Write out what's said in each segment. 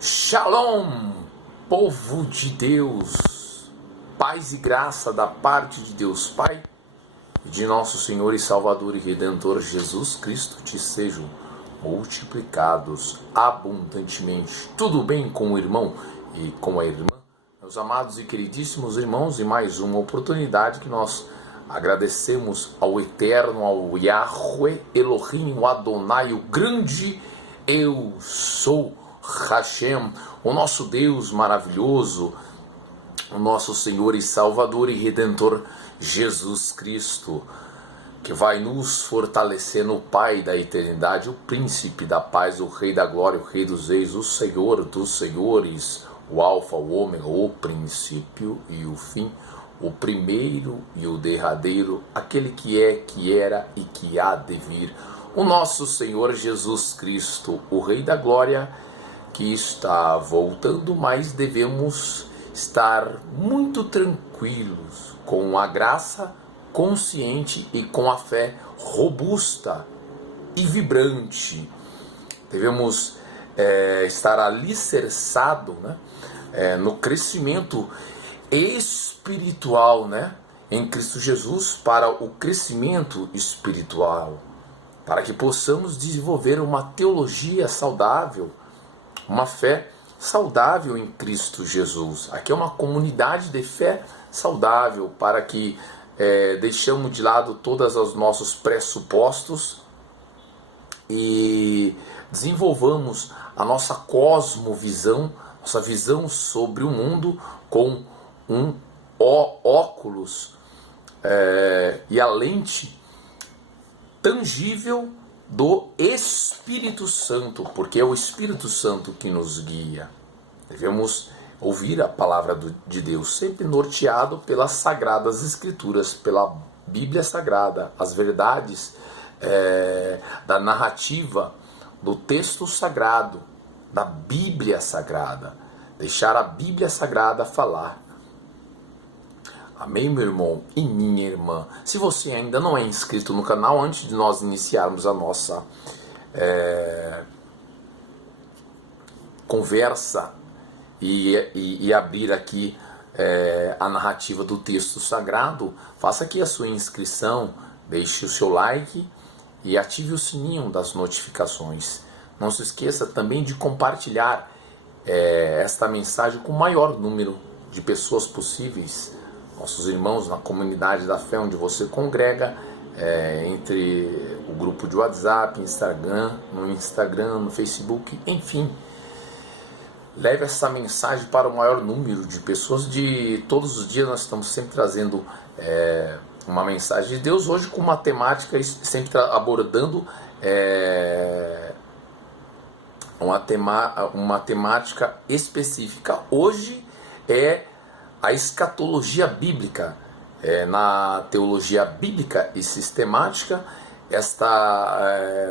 Shalom, povo de Deus, paz e graça da parte de Deus Pai e de nosso Senhor e Salvador e Redentor Jesus Cristo te sejam multiplicados abundantemente. Tudo bem com o irmão e com a irmã? Meus amados e queridíssimos irmãos, e mais uma oportunidade que nós agradecemos ao Eterno, ao Yahweh Elohim, o Adonai, o grande Eu Sou, Hashem, o nosso Deus maravilhoso, o nosso Senhor e Salvador e Redentor Jesus Cristo, que vai nos fortalecer no Pai da eternidade, o Príncipe da paz, o Rei da glória, o Rei dos reis, o Senhor dos senhores, o Alfa, o Ômega, o princípio e o fim, o primeiro e o derradeiro, aquele que é, que era e que há de vir, o nosso Senhor Jesus Cristo, o Rei da glória, que está voltando, mas devemos estar muito tranquilos, com a graça consciente e com a fé robusta e vibrante. Devemos estar alicerçados, no crescimento espiritual, em Cristo Jesus, para o crescimento espiritual, para que possamos desenvolver uma teologia saudável, uma fé saudável em Cristo Jesus. Aqui é uma comunidade de fé saudável, para que deixamos de lado todos os nossos pressupostos e desenvolvamos a nossa cosmovisão, nossa visão sobre o mundo com um óculos e a lente tangível do Espírito Santo, porque é o Espírito Santo que nos guia. Devemos ouvir a palavra de Deus, sempre norteado pelas Sagradas Escrituras, pela Bíblia Sagrada, as verdades da narrativa, do texto sagrado, da Bíblia Sagrada. Deixar a Bíblia Sagrada falar. Amém, meu irmão e minha irmã? Se você ainda não é inscrito no canal, antes de nós iniciarmos a nossa conversa e abrir aqui a narrativa do texto sagrado, faça aqui a sua inscrição, deixe o seu like e ative o sininho das notificações. Não se esqueça também de compartilhar esta mensagem com o maior número de pessoas possíveis, nossos irmãos na comunidade da fé onde você congrega, entre o grupo de WhatsApp, no Instagram, no Facebook, enfim. Leve essa mensagem para o maior número de pessoas. De todos os dias nós estamos sempre trazendo uma mensagem de Deus, hoje com uma temática, sempre abordando uma temática específica. Hoje é a escatologia bíblica. Na teologia bíblica e sistemática,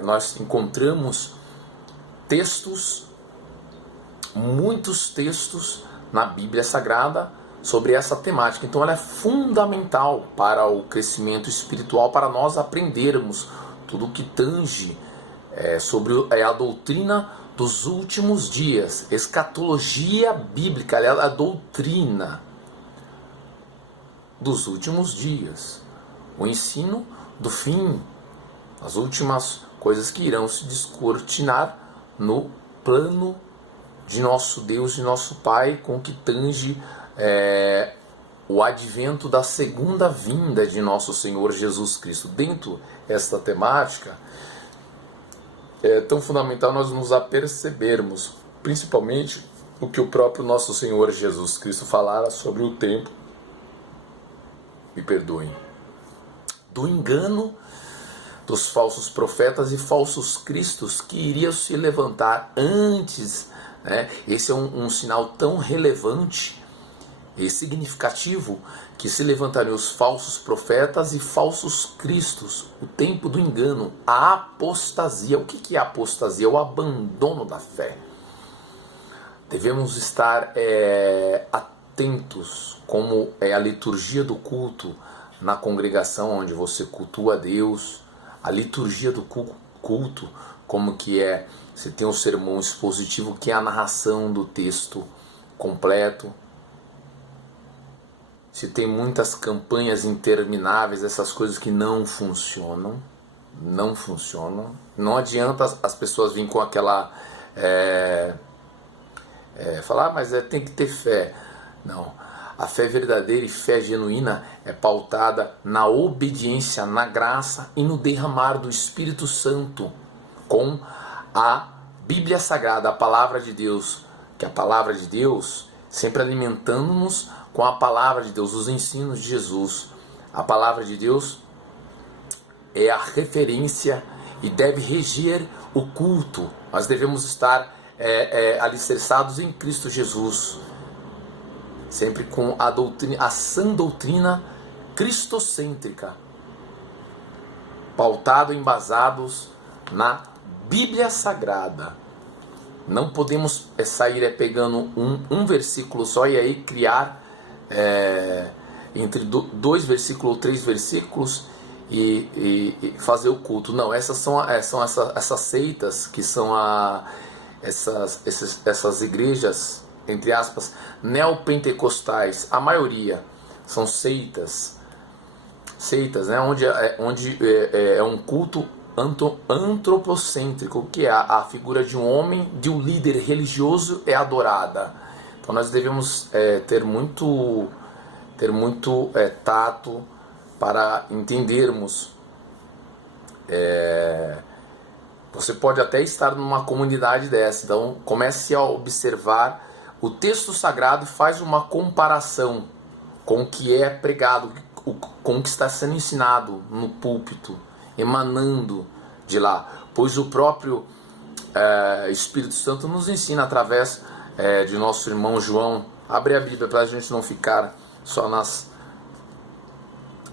nós encontramos muitos textos na Bíblia Sagrada sobre essa temática. Então ela é fundamental para o crescimento espiritual, para nós aprendermos tudo o que tange sobre a doutrina dos últimos dias. Escatologia bíblica é a doutrina dos últimos dias, o ensino do fim, as últimas coisas que irão se descortinar no plano de nosso Deus e nosso Pai, com que tange o advento da segunda vinda de nosso Senhor Jesus Cristo. Dentro desta temática, é tão fundamental nós nos apercebermos, principalmente o que o próprio nosso Senhor Jesus Cristo falara sobre o tempo, do engano dos falsos profetas e falsos cristos que iriam se levantar antes. Esse é um sinal tão relevante e significativo, que se levantariam os falsos profetas e falsos cristos, o tempo do engano, a apostasia. O que é a apostasia? O abandono da fé. Devemos estar atentos, como é a liturgia do culto na congregação onde você cultua a Deus, a liturgia do culto, como que é Você tem o sermão expositivo, que é a narração do texto completo. Você tem muitas campanhas intermináveis, essas coisas que não funcionam. Não funcionam. Não adianta as pessoas virem com aquela... falar, mas tem que ter fé. Não. A fé verdadeira e fé genuína é pautada na obediência, na graça e no derramar do Espírito Santo com a Bíblia Sagrada, a Palavra de Deus. Que a Palavra de Deus, sempre alimentando-nos com a Palavra de Deus, os ensinos de Jesus. A Palavra de Deus é a referência e deve reger o culto. Nós devemos estar alicerçados em Cristo Jesus, sempre com a doutrina, a sã doutrina cristocêntrica, pautado, embasados na Bíblia Sagrada. Não podemos sair pegando um versículo só e aí criar entre 2 versículos ou 3 versículos e fazer o culto. Não, essas são essas seitas, que são essas igrejas, entre aspas, neopentecostais. A maioria são seitas, né, onde é um culto antropocêntrico, que é a figura de um homem, de um líder religioso é adorada. Então nós devemos ter muito tato para entendermos. Você pode até estar numa comunidade dessa, então comece a observar o texto sagrado e faz uma comparação com o que é pregado, com o que está sendo ensinado no púlpito, emanando de lá, pois o próprio Espírito Santo nos ensina através de nosso irmão João. Abre a Bíblia para a gente não ficar só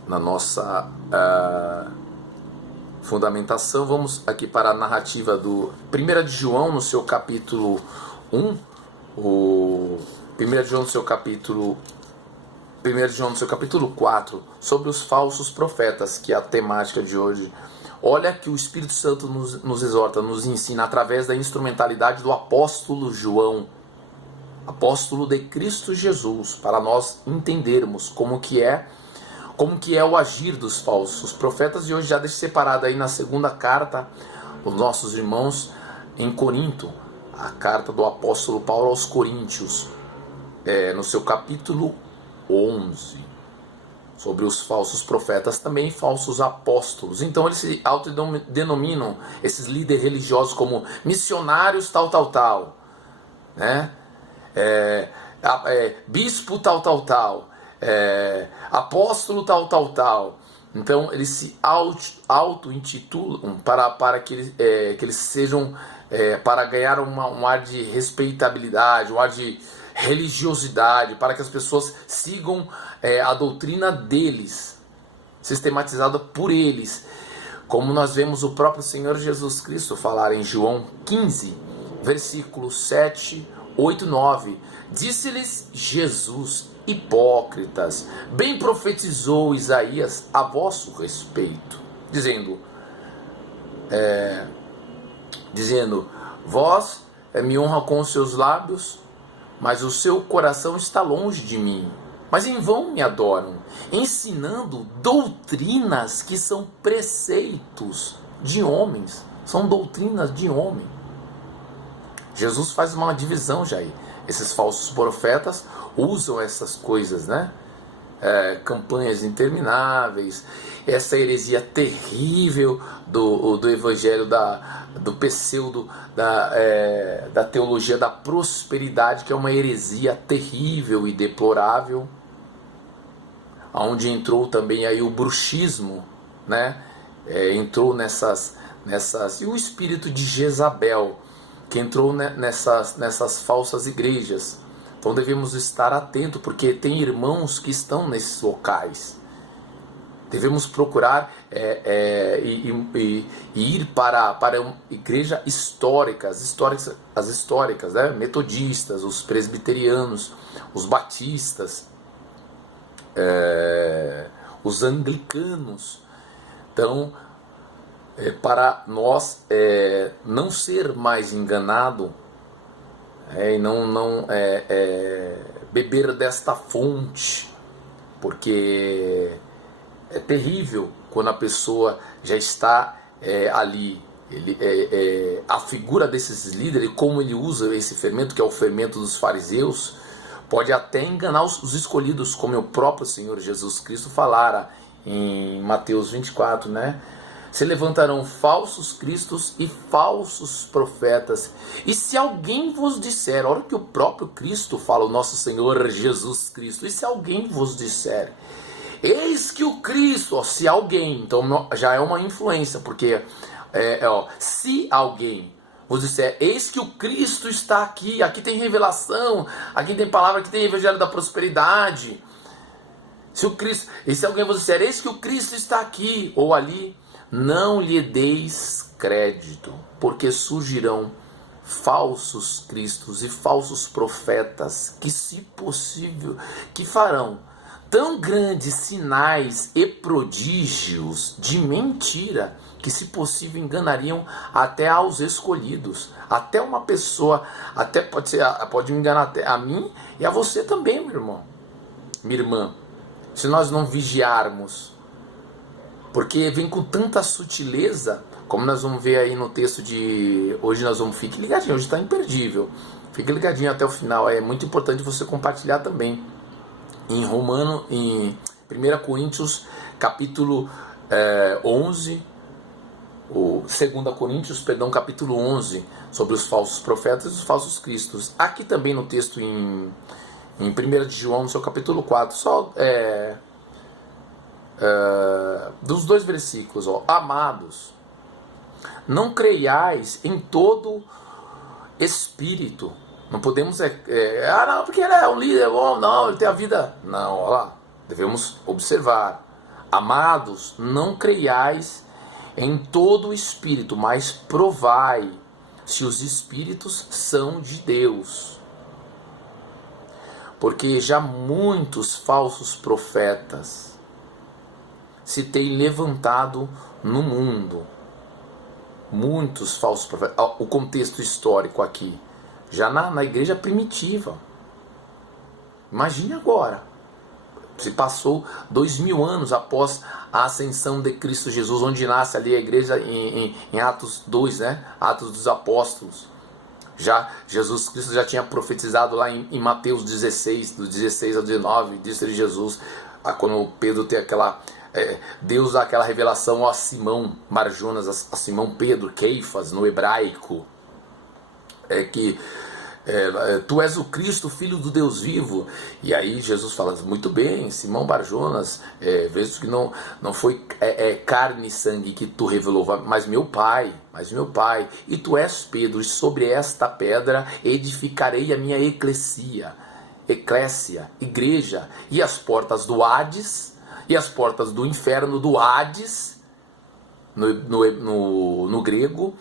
na nossa fundamentação. Vamos aqui para a narrativa do 1 de João, no seu capítulo 1, o 1 de João no seu capítulo 4, sobre os falsos profetas, que é a temática de hoje. Olha que o Espírito Santo nos exorta, nos ensina através da instrumentalidade do apóstolo João, apóstolo de Cristo Jesus, para nós entendermos como que é o agir dos falsos profetas. E hoje já deixo separado aí na segunda carta, os nossos irmãos em Corinto, a carta do apóstolo Paulo aos Coríntios, no seu capítulo 11, sobre os falsos profetas, também falsos apóstolos. Então eles se autodenominam, esses líderes religiosos, como missionários tal, né? Bispo tal, apóstolo tal. Então eles se auto-intitulam para que eles sejam, para ganhar um ar de respeitabilidade, um ar de religiosidade, para que as pessoas sigam a doutrina deles, sistematizada por eles, como nós vemos o próprio Senhor Jesus Cristo falar em João 15, versículos 7, 8, 9. Disse-lhes Jesus: hipócritas, bem profetizou Isaías a vosso respeito, dizendo, vós me honra com os seus lábios, mas o seu coração está longe de mim. Mas em vão me adoram, ensinando doutrinas que são preceitos de homens, são doutrinas de homem. Jesus faz uma divisão já aí. Esses falsos profetas usam essas coisas, né? Campanhas intermináveis, essa heresia terrível do evangelho do pseudo, da teologia da prosperidade, que é uma heresia terrível e deplorável, onde entrou também aí o bruxismo, né? Entrou nessas e o espírito de Jezabel, que entrou nessas falsas igrejas. Então devemos estar atentos, porque tem irmãos que estão nesses locais. Devemos procurar ir para igrejas históricas, as históricas, né? Metodistas, os presbiterianos, os batistas, os anglicanos. Então, para nós não ser mais enganado e não beber desta fonte, porque é terrível quando a pessoa já está ali. A figura desses líderes, como ele usa esse fermento, que é o fermento dos fariseus, pode até enganar os escolhidos, como o próprio Senhor Jesus Cristo falara em Mateus 24, né? Se levantarão falsos cristos e falsos profetas. E se alguém vos disser, olha que o próprio Cristo fala, o nosso Senhor Jesus Cristo, e se alguém vos disser, eis que o Cristo, se alguém, então já é uma influência, porque se alguém vos disser, eis que o Cristo está aqui, aqui tem revelação, aqui tem palavra, aqui tem evangelho da prosperidade. E se alguém vos disser, eis que o Cristo está aqui ou ali, não lhe deis crédito, porque surgirão falsos cristos e falsos profetas, que, se possível, que farão tão grandes sinais e prodígios de mentira, que, se possível, enganariam até aos escolhidos. Até uma pessoa, até pode enganar até a mim e a você também, meu irmão, minha irmã, se nós não vigiarmos. Porque vem com tanta sutileza, como nós vamos ver aí no texto de hoje. Fique ligadinho, hoje está imperdível. Fique ligadinho até o final, é muito importante você compartilhar também. Em 1 Coríntios, capítulo 11, ou 2 Coríntios, perdão, capítulo 11, sobre os falsos profetas e os falsos cristos. Aqui também no texto em 1 de João, no seu capítulo 4, só dos 2 versículos, amados, não creiais em todo espírito. Não podemos não, porque ele é um líder, não, ele tem a vida. Não, olha lá, devemos observar. Amados, não creiais em todo espírito, mas provai se os espíritos são de Deus. Porque já muitos falsos profetas se têm levantado no mundo. Muitos falsos profetas. O contexto histórico aqui, já na igreja primitiva. Imagine agora. Se passou 2000 anos após a ascensão de Cristo Jesus, onde nasce ali a igreja em Atos 2, né? Atos dos Apóstolos. Já Jesus Cristo já tinha profetizado lá em Mateus 16, do 16 ao 19, disse de Jesus, quando Pedro tem Deus dá aquela revelação a Simão Barjonas, a Simão Pedro, Keifas no hebraico, que tu és o Cristo, filho do Deus vivo. E aí Jesus fala, muito bem, Simão Barjonas, vejo que não foi carne e sangue que tu revelou, mas meu Pai, e tu és Pedro, e sobre esta pedra edificarei a minha eclésia, igreja, e as portas do Hades, e as portas do inferno, do Hades, no grego,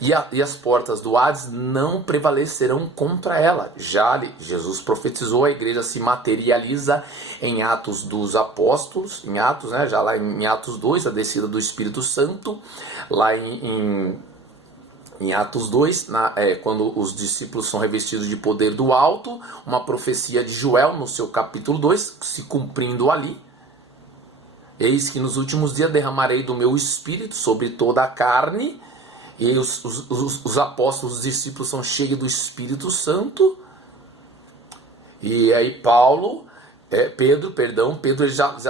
e as portas do Hades não prevalecerão contra ela. Já Jesus profetizou, a igreja se materializa em Atos dos Apóstolos, em Atos, né, já lá em Atos 2, a descida do Espírito Santo, lá em Atos 2, quando os discípulos são revestidos de poder do alto, uma profecia de Joel no seu capítulo 2, se cumprindo ali. Eis que nos últimos dias derramarei do meu Espírito sobre toda a carne. E os apóstolos, os discípulos são cheios do Espírito Santo. E aí Pedro,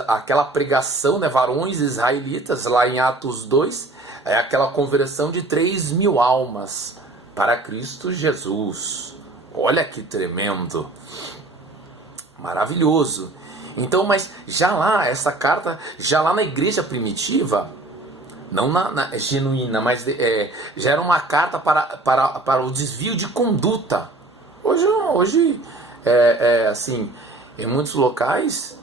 aquela pregação, né, varões israelitas, lá em Atos 2, aquela conversão de 3.000 almas para Cristo Jesus. Olha que tremendo, maravilhoso. Então, mas já lá, essa carta, já lá na igreja primitiva, não na genuína, mas já era uma carta para o desvio de conduta. Hoje assim, em muitos locais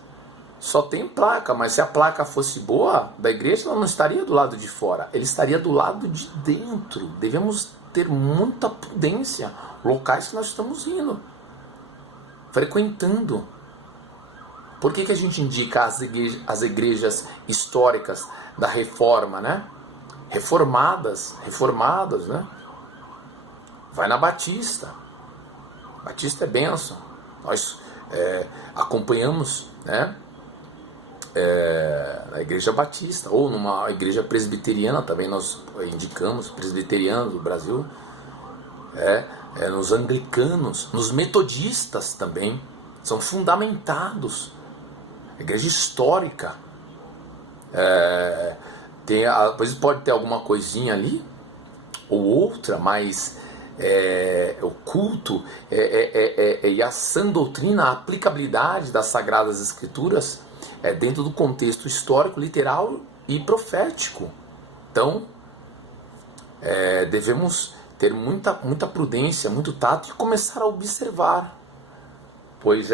só tem placa, mas se a placa fosse boa da igreja, ela não estaria do lado de fora, ele estaria do lado de dentro. Devemos ter muita prudência, locais que nós estamos indo, frequentando. Por que a gente indica as igrejas históricas da Reforma, né? reformadas, né? Vai na Batista. Batista é bênção. Nós acompanhamos, né? Na Igreja Batista, ou numa igreja presbiteriana, também nós indicamos, presbiteriana do Brasil, nos anglicanos, nos metodistas também, são fundamentados. Igreja histórica. Depois pode ter alguma coisinha ali, ou outra, mas o culto e a sã doutrina, a aplicabilidade das Sagradas Escrituras dentro do contexto histórico, literal e profético. Então, devemos ter muita prudência, muito tato e começar a observar, pois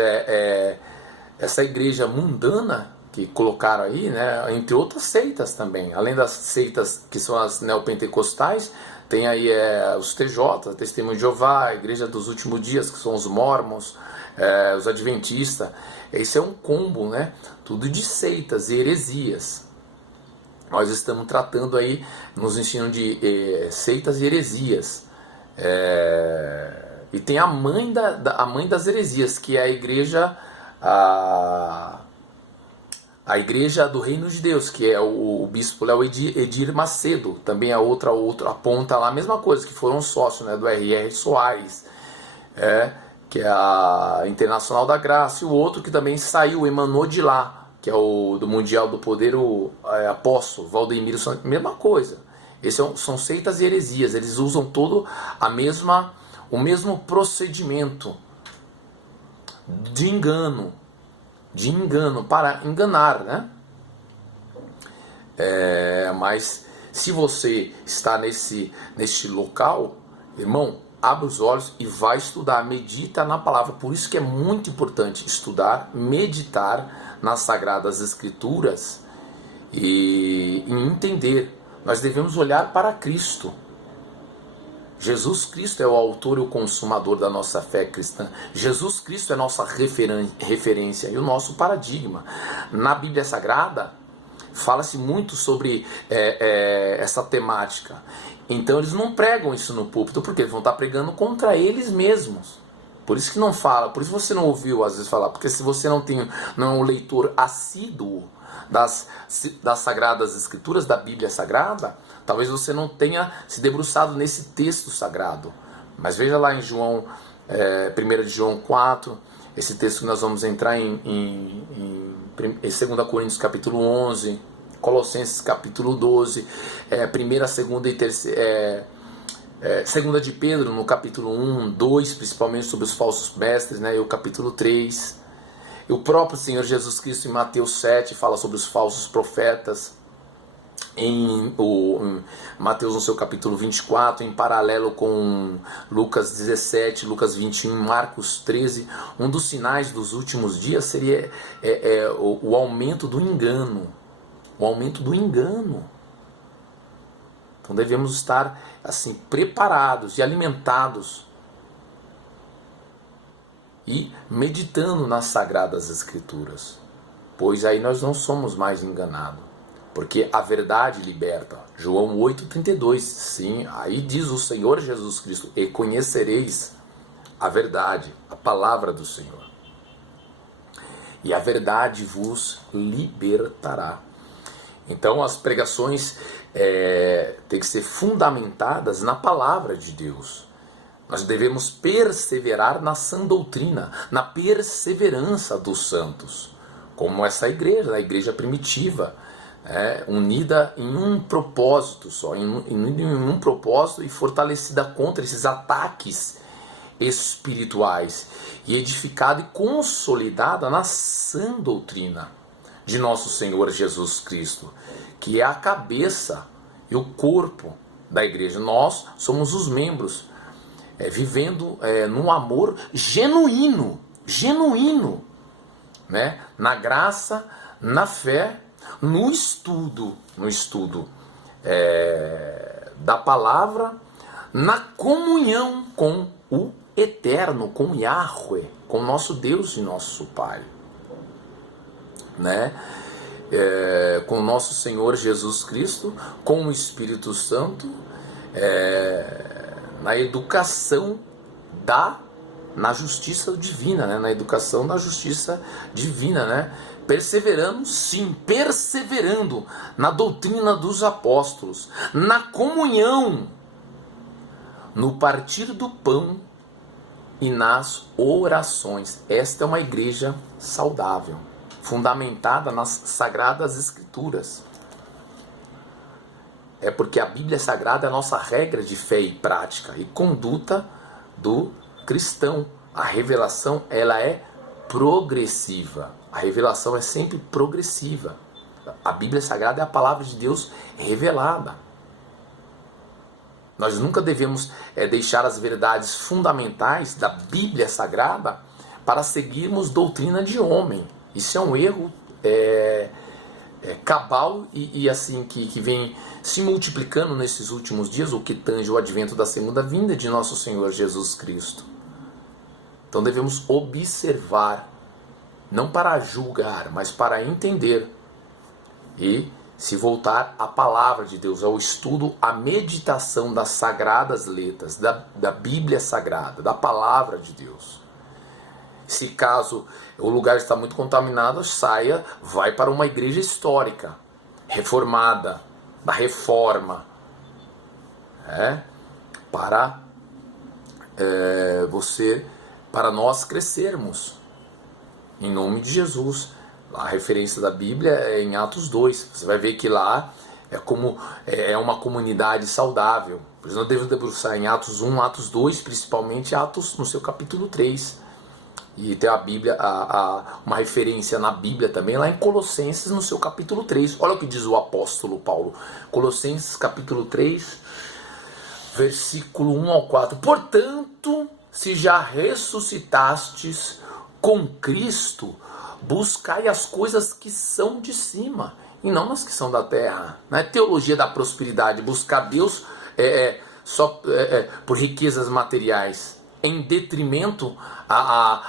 essa igreja mundana que colocaram aí, né, entre outras seitas também, além das seitas que são as neopentecostais, tem aí os TJ, Testemunho de Jeová, a Igreja dos Últimos Dias, que são os Mormons, os Adventistas. Esse é um combo, né, tudo de seitas e heresias. Nós estamos tratando aí, nos ensinam de seitas e heresias. E tem a mãe das heresias, que é a igreja, a igreja do Reino de Deus, que é o bispo Léo Edir Macedo, também é outra aponta lá a mesma coisa, que foram sócios, né, do R.R. Soares, que é a Internacional da Graça, e o outro que também saiu, emanou de lá, que é o do Mundial do Poder, o apóstolo Valdemiro, mesma coisa. São seitas e heresias, eles usam todo o mesmo procedimento de engano para enganar, né? Mas se você está neste local, irmão, abre os olhos e vai estudar, medita na palavra. Por isso que é muito importante estudar, meditar nas Sagradas Escrituras e entender. Nós devemos olhar para Cristo. Jesus Cristo é o autor e o consumador da nossa fé cristã. Jesus Cristo é a nossa referência e o nosso paradigma. Na Bíblia Sagrada, fala-se muito sobre essa temática. Então eles não pregam isso no púlpito, porque eles vão estar pregando contra eles mesmos. Por isso que não fala, por isso você não ouviu às vezes falar, porque se você não é um leitor assíduo das Sagradas Escrituras, da Bíblia Sagrada, talvez você não tenha se debruçado nesse texto sagrado. Mas veja lá em João, 1 de João 4, esse texto que nós vamos entrar em 2 Coríntios capítulo 11, Colossenses capítulo 12, 1ª, 2ª e 3ª, 2 de Pedro no capítulo 1, 2, principalmente sobre os falsos mestres, né, e o capítulo 3. E o próprio Senhor Jesus Cristo em Mateus 7 fala sobre os falsos profetas. Em Mateus no seu capítulo 24, em paralelo com Lucas 17, Lucas 21, Marcos 13, um dos sinais dos últimos dias seria o aumento do engano. O aumento do engano. Então devemos estar assim preparados e alimentados e meditando nas Sagradas Escrituras, pois aí nós não somos mais enganados, porque a verdade liberta. João 8,32, sim, aí diz o Senhor Jesus Cristo: e conhecereis a verdade, a palavra do Senhor, e a verdade vos libertará. Então as pregações têm que ser fundamentadas na palavra de Deus. Nós devemos perseverar na sã doutrina, na perseverança dos santos, como essa igreja, a igreja primitiva, unida em um propósito só, em um propósito e fortalecida contra esses ataques espirituais, e edificada e consolidada na sã doutrina de nosso Senhor Jesus Cristo, que é a cabeça e o corpo da igreja. Nós somos os membros, vivendo num amor genuíno, né? Na graça, na fé, no estudo da palavra, na comunhão com o Eterno, com Yahweh, com nosso Deus e nosso Pai, né? com o nosso Senhor Jesus Cristo, com o Espírito Santo, na educação na justiça divina, né? Na educação da justiça divina, né? Perseverando na doutrina dos apóstolos, na comunhão, no partir do pão e nas orações. Esta é uma igreja saudável, fundamentada nas Sagradas Escrituras. É porque a Bíblia Sagrada é a nossa regra de fé e prática e conduta do cristão. A revelação, ela é progressiva. A revelação é sempre progressiva. A Bíblia Sagrada é a palavra de Deus revelada. Nós nunca devemos deixar as verdades fundamentais da Bíblia Sagrada para seguirmos doutrina de homem. Isso é um erro cabal e assim que vem se multiplicando nesses últimos dias, o que tange o advento da segunda vinda de nosso Senhor Jesus Cristo. Então devemos observar, não para julgar, mas para entender e se voltar à palavra de Deus, ao estudo, à meditação das sagradas letras, da Bíblia Sagrada, da palavra de Deus. Se caso o lugar está muito contaminado, vai para uma igreja histórica, reformada, da reforma, para nós crescermos, em nome de Jesus. A referência da Bíblia é em Atos 2, você vai ver que lá é uma comunidade saudável. Por isso nós devemos debruçar em Atos 1, Atos 2, principalmente Atos no seu capítulo 3. E tem a Bíblia, uma referência na Bíblia também, lá em Colossenses, no seu capítulo 3. Olha o que diz o apóstolo Paulo. Colossenses, capítulo 3, versículo 1 ao 4. Portanto, se já ressuscitastes com Cristo, buscai as coisas que são de cima, e não as que são da terra. Não é teologia da prosperidade, buscar Deus só por riquezas materiais, em detrimento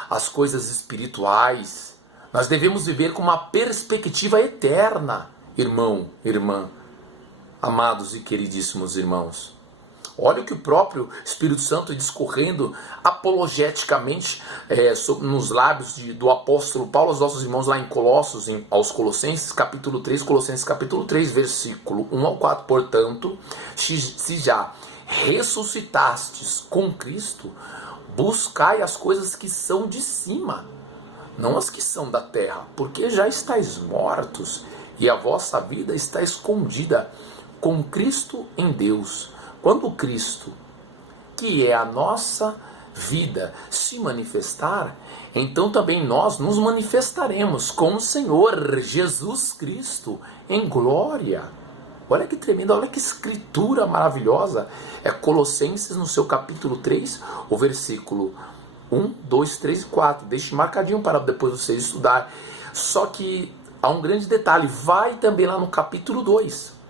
às coisas espirituais. Nós devemos viver com uma perspectiva eterna, irmão, irmã, amados e queridíssimos irmãos. Olha o que o próprio Espírito Santo discorrendo apologeticamente nos lábios do apóstolo Paulo aos nossos irmãos lá em Colossos, aos Colossenses capítulo 3, Colossenses capítulo 3, versículo 1 ao 4. Portanto, se já ressuscitastes com Cristo, buscai as coisas que são de cima, não as que são da terra, porque já estáis mortos e a vossa vida está escondida com Cristo em Deus. Quando Cristo, que é a nossa vida, se manifestar, então também nós nos manifestaremos com o Senhor Jesus Cristo em glória. Olha que tremendo, olha que escritura maravilhosa. É Colossenses no seu capítulo 3, o versículo 1, 2, 3 e 4. Deixe marcadinho para depois vocês estudar. Só que há um grande detalhe, vai também lá no capítulo 2.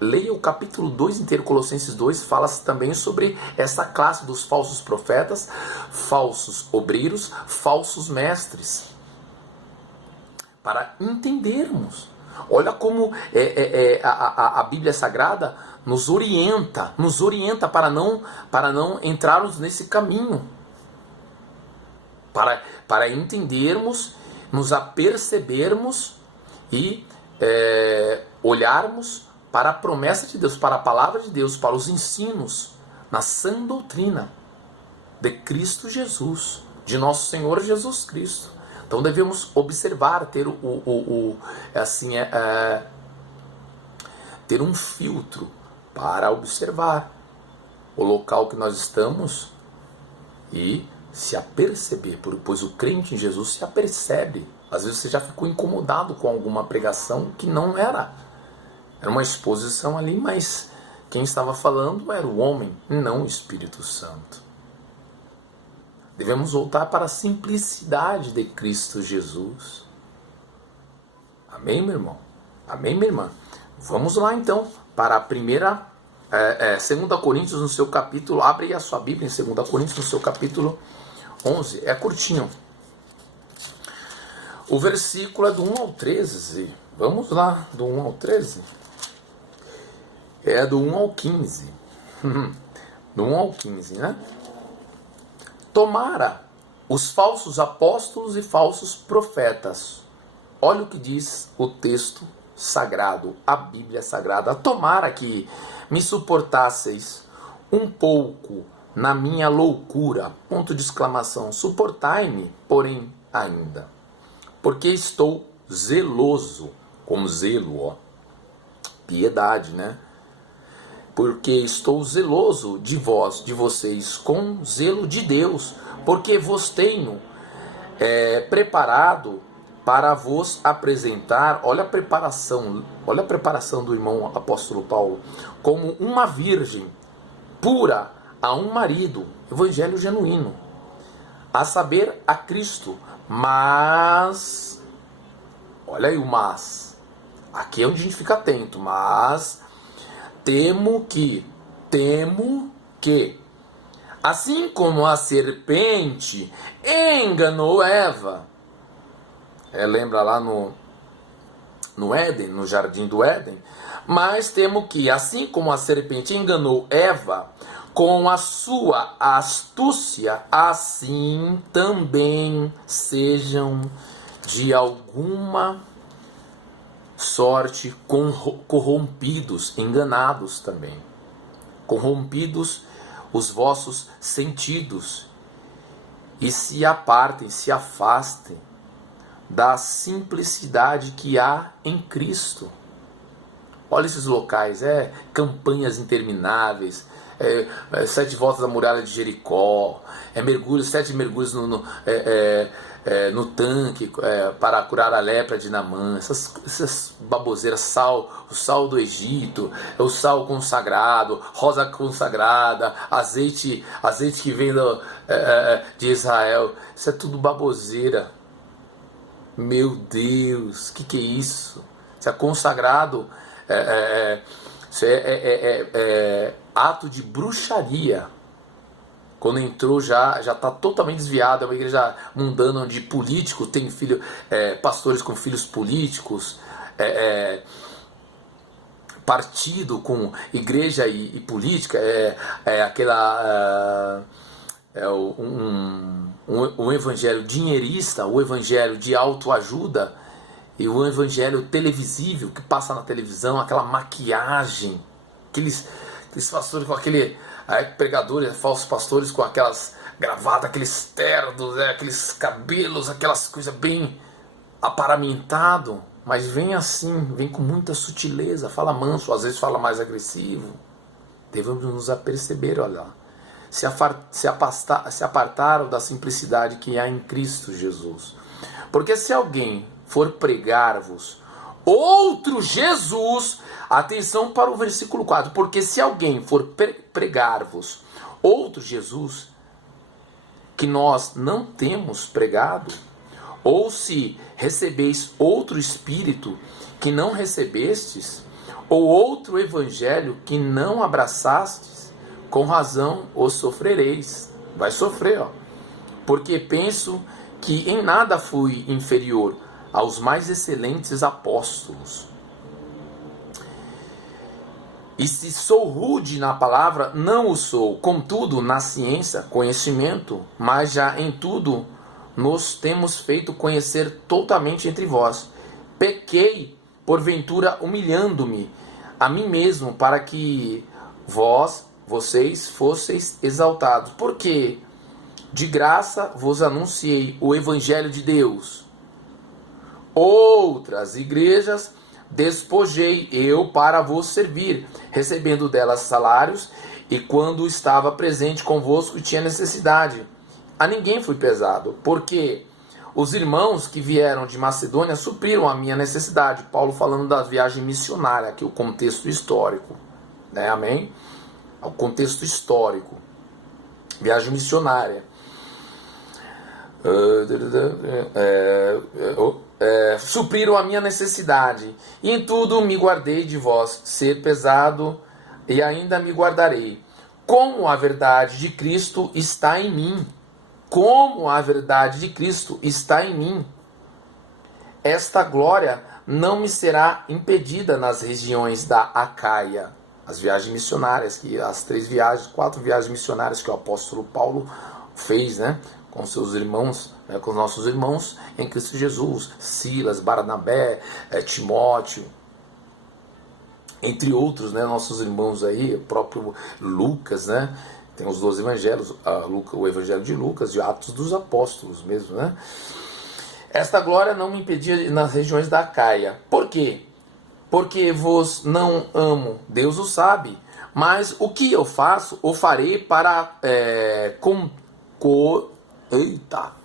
Leia o capítulo 2 inteiro, Colossenses 2, fala também sobre essa classe dos falsos profetas, falsos obreiros, falsos mestres. Para entendermos. Olha como a Bíblia Sagrada nos orienta para não entrarmos nesse caminho. Para entendermos, nos apercebermos e olharmos para a promessa de Deus, para a palavra de Deus, para os ensinos na sã doutrina de Cristo Jesus, de nosso Senhor Jesus Cristo. Então devemos observar, ter ter um filtro para observar o local que nós estamos e se aperceber, pois o crente em Jesus se apercebe. Às vezes você já ficou incomodado com alguma pregação que não era uma exposição ali, mas quem estava falando era o homem, não o Espírito Santo. Devemos voltar para a simplicidade de Cristo Jesus. Amém, meu irmão? Amém, minha irmã? Vamos lá então para a primeira, 2 Coríntios no seu capítulo, abre aí a sua Bíblia em 2 Coríntios no seu capítulo 11, é curtinho. O versículo é do 1 ao 13. Vamos lá, do 1 ao 13. É do 1 ao 15. Do 1 ao 15, né? Tomara os falsos apóstolos e falsos profetas. Olha o que diz o texto sagrado, a Bíblia Sagrada. Tomara que me suportasseis um pouco na minha loucura. Ponto de exclamação. Suportai-me, porém, ainda. Porque estou zeloso, com zelo, ó. Piedade, né? Porque estou zeloso de vós, de vocês, com zelo de Deus, porque vos tenho preparado para vos apresentar, olha a preparação do irmão apóstolo Paulo, como uma virgem pura a um marido, evangelho genuíno, a saber, a Cristo. Mas, olha aí o mas, aqui é onde a gente fica atento, mas temo que, assim como a serpente enganou Eva, lembra lá no Éden, no jardim do Éden, mas temo que, assim como a serpente enganou Eva com a sua astúcia, assim também sejam de alguma sorte corrompidos, enganados também. Corrompidos os vossos sentidos e se apartem, se afastem da simplicidade que há em Cristo. Olha esses locais, campanhas intermináveis, 7 voltas da muralha de Jericó, 7 mergulhos no tanque para curar a lepra de Naamã, essas baboseiras, o sal do Egito, o sal consagrado, rosa consagrada, azeite que vem de Israel, isso é tudo baboseira. Meu Deus, que é isso? Isso é consagrado, isso é ato de bruxaria. Quando entrou já está totalmente desviado. É uma igreja mundana onde político tem pastores com filhos políticos, partido com igreja e política, um evangelho dinheirista, o evangelho de autoajuda e o evangelho televisível que passa na televisão, aquela maquiagem, aqueles pastores com pregadores, falsos pastores com aquelas gravatas, aqueles ternos, aqueles cabelos, aquelas coisas bem aparamentado, mas vem assim, vem com muita sutileza, fala manso, às vezes fala mais agressivo. Devemos nos aperceber, olha lá. Se apartaram da simplicidade que há em Cristo Jesus. Porque se alguém for pregar-vos outro Jesus, atenção para o versículo 4, porque se alguém for pregar-vos outro Jesus, que nós não temos pregado, ou se recebeis outro Espírito que não recebestes, ou outro Evangelho que não abraçastes, com razão os sofrereis. Vai sofrer, ó. Porque penso que em nada fui inferior aos mais excelentes apóstolos. E se sou rude na palavra, não o sou. Contudo, na ciência, conhecimento, mas já em tudo nos temos feito conhecer totalmente entre vós. Pequei, porventura, humilhando-me a mim mesmo, para que vocês fosseis exaltados, porque de graça vos anunciei o Evangelho de Deus. Outras igrejas despojei eu para vos servir, recebendo delas salários, e quando estava presente convosco tinha necessidade. A ninguém fui pesado, porque os irmãos que vieram de Macedônia supriram a minha necessidade. Paulo falando da viagem missionária, aqui o contexto histórico, né? Amém? O contexto histórico, viagem missionária. Supriram a minha necessidade, e em tudo me guardei de vós, ser pesado, e ainda me guardarei, como a verdade de Cristo está em mim. Como a verdade de Cristo está em mim. Esta glória não me será impedida nas regiões da Acaia. As viagens missionárias, as 4 viagens missionárias que o apóstolo Paulo fez, né, com seus irmãos, né, com os nossos irmãos em Cristo Jesus, Silas, Barnabé, Timóteo, entre outros, né, nossos irmãos aí, o próprio Lucas, né, tem os 12 evangelhos, o evangelho de Lucas e Atos dos Apóstolos mesmo, né. Esta glória não me impedia nas regiões da Acaia. Por quê? Porque vos não amo, Deus o sabe, mas o que eu faço, o farei para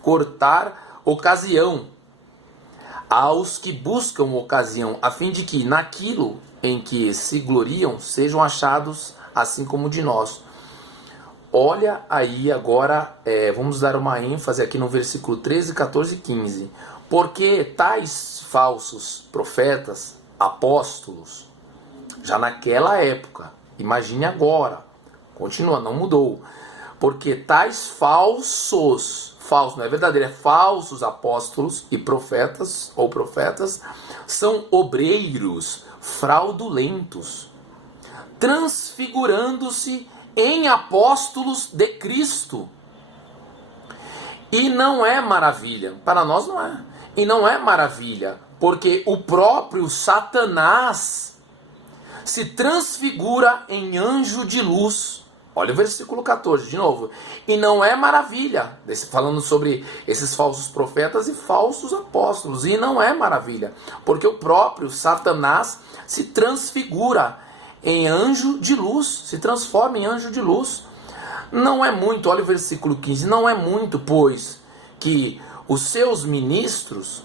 cortar ocasião aos que buscam ocasião, a fim de que naquilo em que se gloriam sejam achados assim como de nós. Olha aí agora, vamos dar uma ênfase aqui no versículo 13, 14 e 15. Porque tais falsos profetas, apóstolos, já naquela época, imagine agora, continua, não mudou. Porque tais falsos não é verdadeiro, falsos apóstolos e profetas, ou profetas, são obreiros fraudulentos, transfigurando-se em apóstolos de Cristo. E não é maravilha, para nós não é, e não é maravilha, porque o próprio Satanás se transfigura em anjo de luz. Olha o versículo 14, de novo. E não é maravilha, falando sobre esses falsos profetas e falsos apóstolos. E não é maravilha, porque o próprio Satanás se transfigura em anjo de luz, se transforma em anjo de luz. Não é muito, olha o versículo 15, não é muito, pois, que os seus ministros